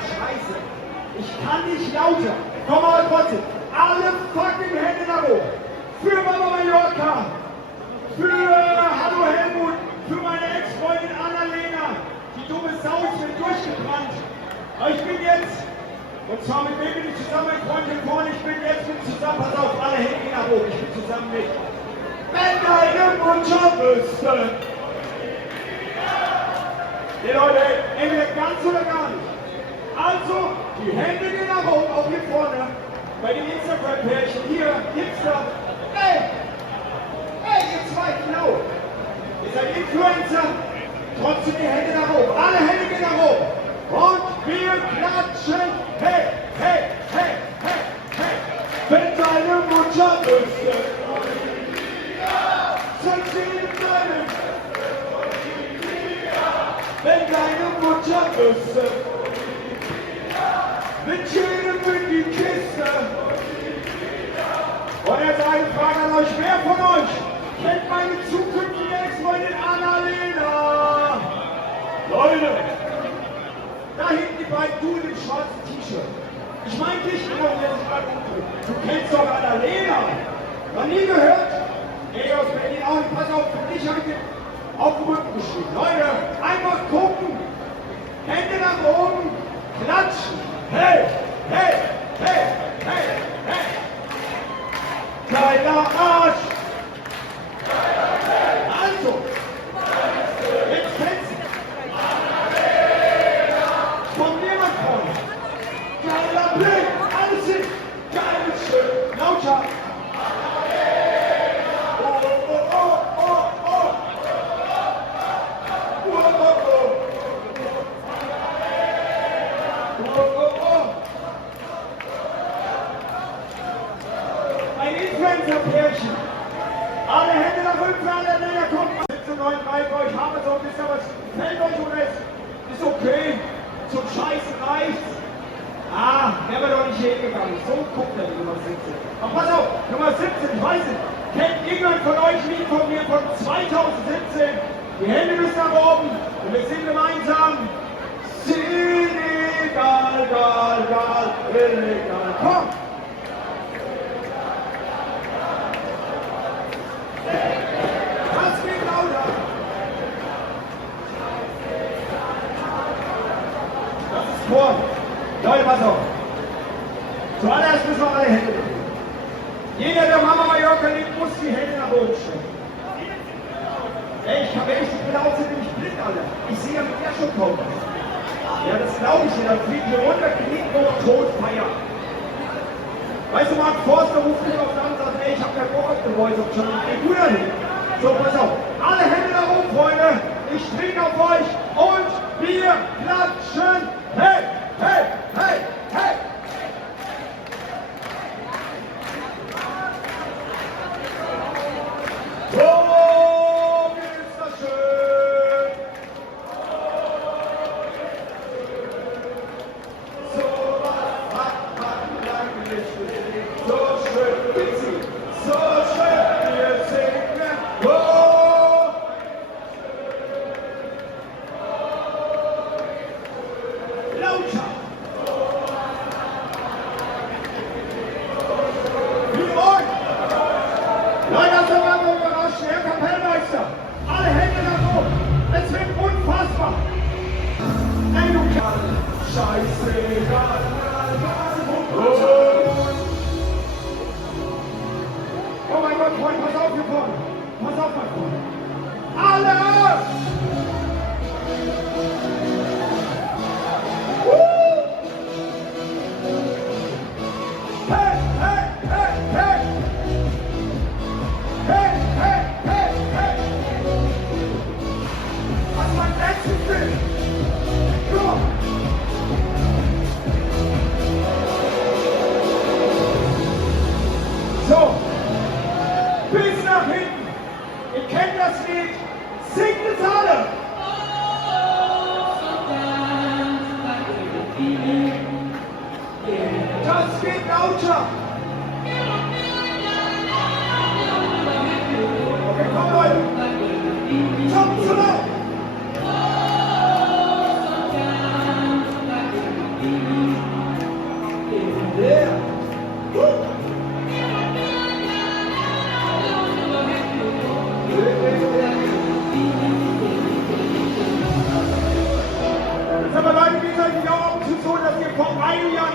scheiße. Ich kann nicht lauter. Komm mal trotzdem. Alle fucking Hände nach oben. Für Mama Mallorca. Für Hallo Helmut. Für meine Ex-Freundin Annalena. Die dumme Sau ist mir durchgebrannt. Aber ich bin jetzt, und zwar mit wem bin ich zusammen, mein Freund hier vorne, ich bin jetzt mit zusammen, pass auf, alle Hände nach oben. Ich bin zusammen mit. Wenn deine Mutter wüsste. Die Leute, entweder ganz oder gar nicht. Also, die Hände gehen nach oben, auch hier vorne. Bei den Instagram-Pärchen, hier, Insta. Hey! Hey, ihr zwei, genau. Ihr seid Influencer. Trotzdem die Hände nach oben. Alle Hände gehen nach oben. Und wir klatschen. Hey, hey, hey, hey, hey. Wenn deine Mutter wüsste. Zeig sie in deinem. Wenn deine Mutter wüsste. Mit jedem in die Kiste. Und jetzt eine Frage an euch. Wer von euch kennt meine zukünftige Ex-Freundin Annalena? Leute, da hinten die beiden Duden im schwarzen T-Shirt. Ich meine dich, genau, du kennst doch Annalena. Noch nie gehört? Ey, aus Berlin auch nicht. Pass auf, für dich habe ich auf den Rücken geschrieben. Leute, einfach gucken. Hände nach oben. Klatschen. Hey, hey, hey, hey, hey. Kleiner Arsch. Also, jetzt fetzen. Von mir nach vorne. Geiler Blick, alles hin. Geiles Schön. Lauter. Oh, oh, oh, oh, oh. Oh, oh, oh. Oh, oh, oh. Ein Influencer-Pärchen. Alle Hände nach unten, alle Hände kommen. 17,39 euch haben so ein bisschen was. Fällt euch oder ist okay. Zum Scheißen reicht's. Ah, der wird doch nicht hingegangen. So guckt er, die Nummer 17. Aber pass auf, Nummer 17, ich weiß nicht. Kennt irgendjemand von euch ein Lied von mir von 2017? Die Hände müssen nach oben und wir singen gemeinsam. Illegal, gal, gal, illegal. Komm! Das geht lauter. Das ist vor. Leute, pass auf. Zuallererst müssen wir alle Hände nehmen. Jeder, der Mama Mallorca lebt, muss die Hände nach oben strecken. Ey, ich habe echt die Laute nämlich blind, Alter. Ich sehe ja mit der schon kommen. Ja, das glaube ich dir. Dann fliegen wir runter, knicken hoch, tot, Feier. Weißt du, Marc Forster ruft mich auf an und sagt, ey, ich hab keinen Bock auf die Voice of Germany. Geh du da hin. So, pass auf. Alle Hände nach oben, Freunde. Ich trinke auf euch und wir klatschen. Hey, hey, hey, hey. Oh, ist das schön. So was hat man lange nicht gesehen. So schön, Pizzi. So schön, wir singen. Oh. Lauter. Wie euch. Leute, das ist aber überrascht. Herr Kapellmeister. Alle Hände nach oben. Es wird unfassbar. Ey, du Kerl. Scheißegal. Oh mein Gott, Freund, pass auf hier vorne. Pass auf, mein Freund. Alle! Hey, hey, hey, hey! Hey, hey, hey, hey! Was mein letztes Bild! So!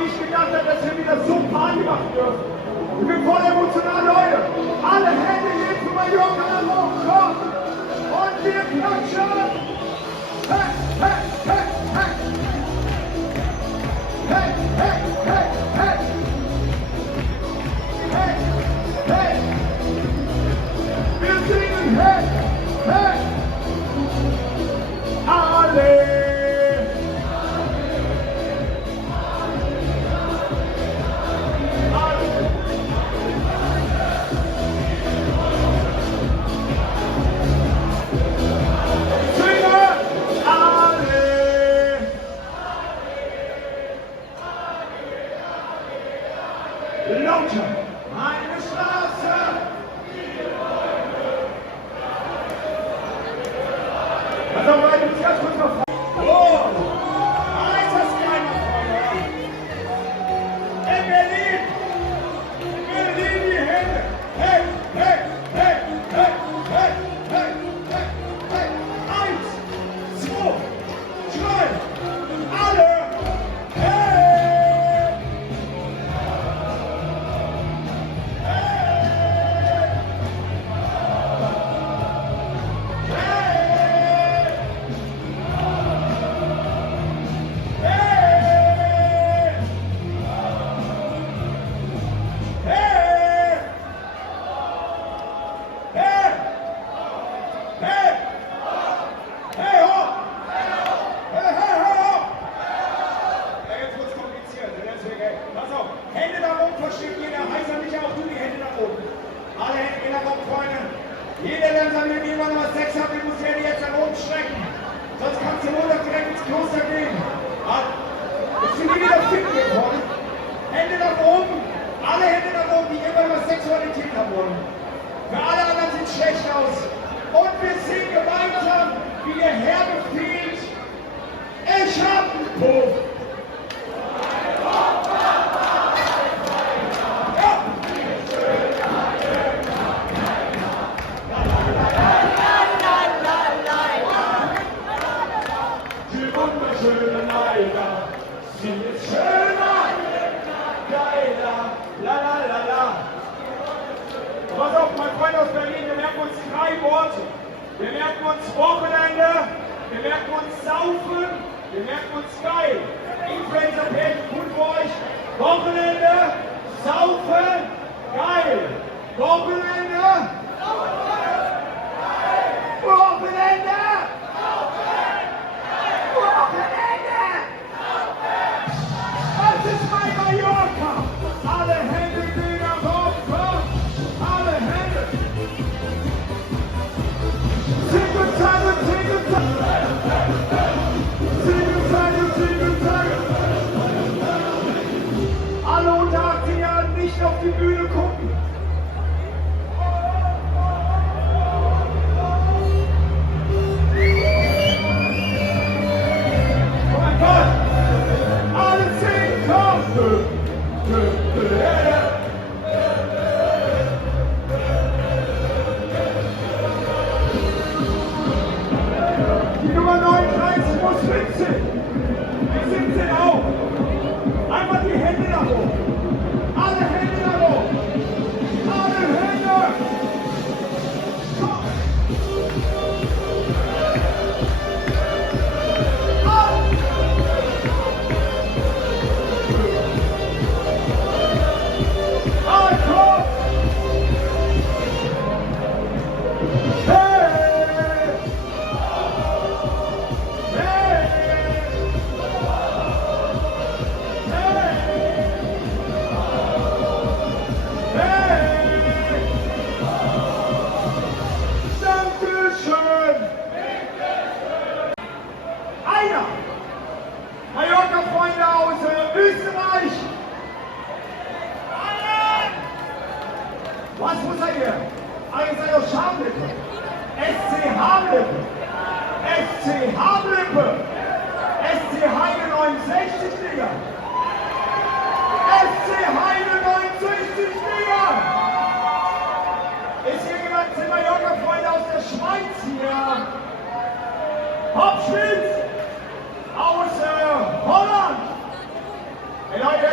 nicht gedacht habe, dass wir wieder so Party machen dürfen. Ich bin voll emotional, Leute. Alle Hände hier zu Mallorca nach oben, komm. Und wir klatschen. Hey, hey, hey, hey. Hey, hey, hey, hey. Hey, hey. Wir singen hey, hey. Alle. Lauter, meine Straße! Also, Leute, ich ganz kurz mal fragen. Oh! Ist das kleine Freunde? In Berlin! In Berlin die Hände! Hey, hey, hey, hey, hey, hey, hey, hey! 1, 2, 3, alle! Pass auf, mein Freund aus Berlin, wir merken uns 3 Worte. Wir merken uns Wochenende, wir merken uns Saufen, wir merken uns geil. Influencer-Page, gut für euch. Wochenende, Saufen, geil. Wochenende, Wochenende, Wochenende. Das ist mein Mallorca. Alle Hände gehen nach oben. Alle Hände. Single-Time, Single-Time. Single-Time, Single-Time. Alle unter 18 Jahren nicht auf die Bühne gucken. Oh mein Gott. Alle 10 kommen. Die Nummer 39 muss schwitzen. Wir sind auch. Einfach die Hände nach oben. Alle Hände nach oben. Alle Hände. Komm. Mallorca-Freunde aus Österreich! Was muss er hier? Ah, ihr seid doch Schamlippe! SC Hamlippe! SC Hamlippe! SC Heide 69, Digga! SC Heide 69, Digga! Ist hier jemand, sind Mallorca-Freunde aus der Schweiz hier? Hauptschwitz! Aus Holland! Hey Leute,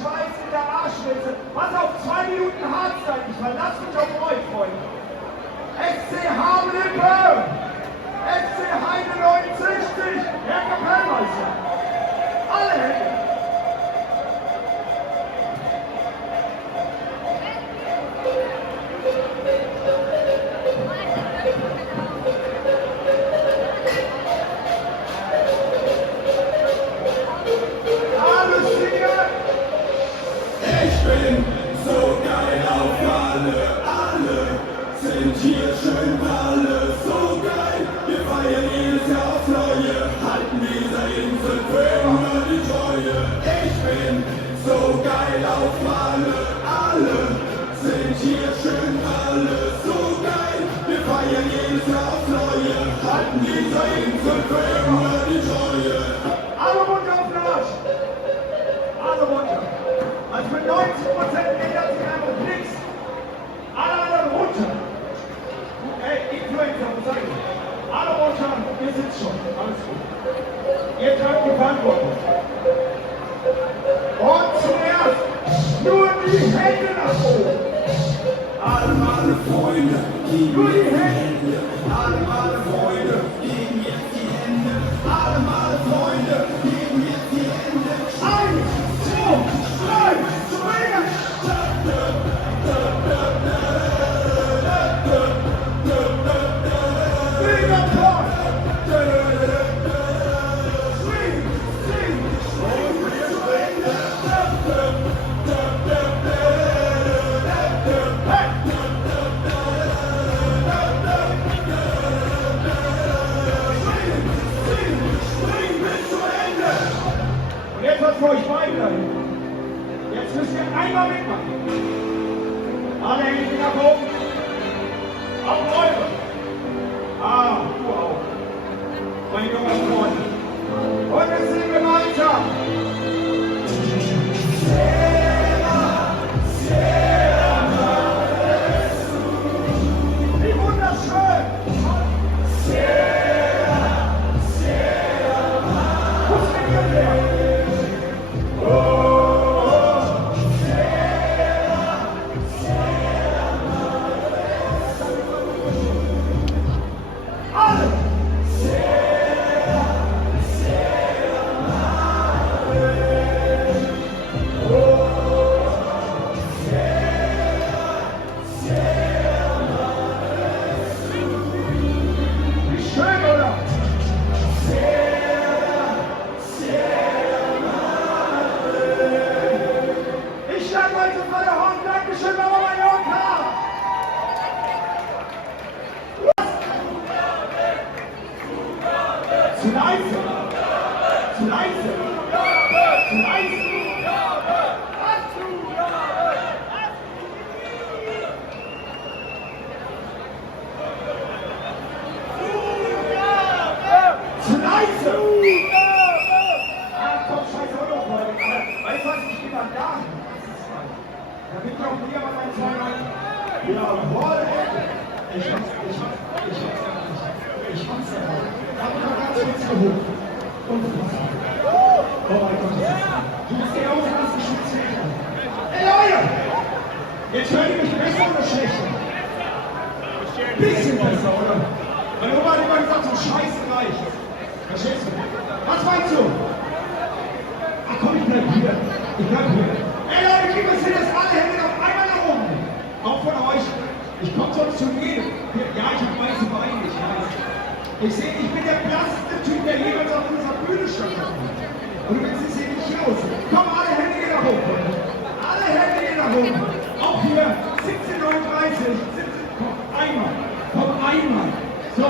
Schweiß in der Arschritze. Was auf 2 Minuten Hardstyle. Ich verlasse mich auf euch, Freunde. SC Hamlippe. SC Heide 69. Megapark. Alle Hände. Hier schön alle so geil, wir feiern jedes Jahr aufs Neue, halten dieser Insel für immer die Treue. Ich bin so geil auf Malle, alle sind hier schön alle so geil, wir feiern jedes Jahr aufs Neue, halten dieser Insel für immer die Treue. Alle runter auf den Arsch! Alle runter! Also für 90% ändert sich einfach nichts. Alle runter! Influencer, was sag ich? Alle runter, ihr sitzt schon, alles gut. Ihr tragt die Verantwortung. Und zuerst nur die Hände nach oben. Alle meine Freunde, Nur die Hände. alle meine Freunde, geben jetzt die Hände. Alle meine Freunde, geben jetzt die Hände. 1, 2, 3, springen! Für euch weiter. Jetzt müsst ihr einmal mitmachen. Alle Hände nach oben. Auch eure. Ah, du auch. Meine jungen Freunde. Und wir singen gemeinsam. Wie wunderschön. Funktioniert der? Jetzt hört ihr mich besser oder schlechter? Bisschen besser, oder? Meine Oma hat immer gesagt, so Scheiße reicht. Verstehst du? Was meinst du? Ach komm, ich bleib hier. Ich bleib hier. Ey Leute, kriegen wir es hin, dass alle Hände auf einmal nach oben. Auch von euch. Ich komm sonst zu jedem. Ja, ich hab weiße Beine, ich weiß. Ich bin der blasseste Typ, der jemals auf dieser Bühne stand. Und du willst es hier nicht aus. Komm, alle Hände gehen nach oben. Alle Hände gehen nach oben. Auch hier, 17:39, 17, komm, einmal. So,